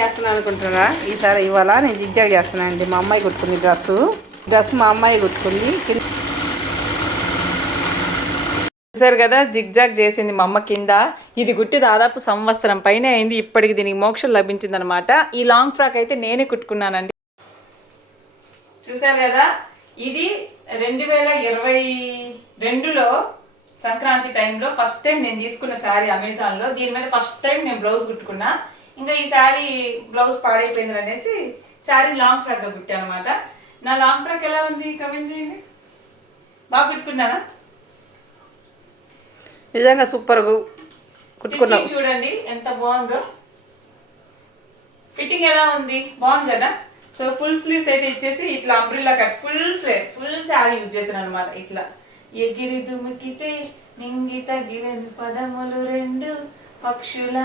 చేస్తున్నాను అనుకుంటున్నారా? ఈసారి ఇవాళ నేను జిగ్జాగ్ చేస్తున్నాను అండి. మా అమ్మాయి కుట్టుకుంది డ్రెస్ మా అమ్మాయి కుట్టుకుంది. చూసారు కదా, జిగ్జాగ్ చేసింది మా అమ్మ కింద. ఇది గుట్టి దాదాపు సంవత్సరం పైన అయింది. ఇప్పటికి దీనికి మోక్షం లభించింది అనమాట. ఈ లాంగ్ ఫ్రాక్ అయితే నేనే కుట్టుకున్నానండి. చూసారు కదా, ఇది 2022లో సంక్రాంతి టైంలో ఫస్ట్ టైం నేను తీసుకున్న శారీ అమెజాన్లో. దీని మీద ఫస్ట్ టైం నేను బ్లౌజ్ కుట్టుకున్నా. ఇంకా ఈ శారీ బ్లౌజ్ పాడైపోయింది అనేసి శారీ లాంగ్ ఫ్రాక్గా కుట్టాను అనమాట. నా లాంగ్ ఫ్రాక్ ఎలా ఉంది కమెంట్ చేయండి. బాగా కుట్టుకున్నానా? నిజంగా సూపర్ కుట్టుకున్నావు. చూడండి ఎంత బాగుందో. ఫిట్టింగ్ ఎలా ఉంది? బాగుంది కదా. సో ఫుల్ స్లీవ్స్ అయితే ఇచ్చేసి ఇట్లా umbrella cut full sari use చేశాను అనమాట. ఇట్లా ఎగిరి దుమికితే నింగి తగిలను పదములు రెండు పక్షుల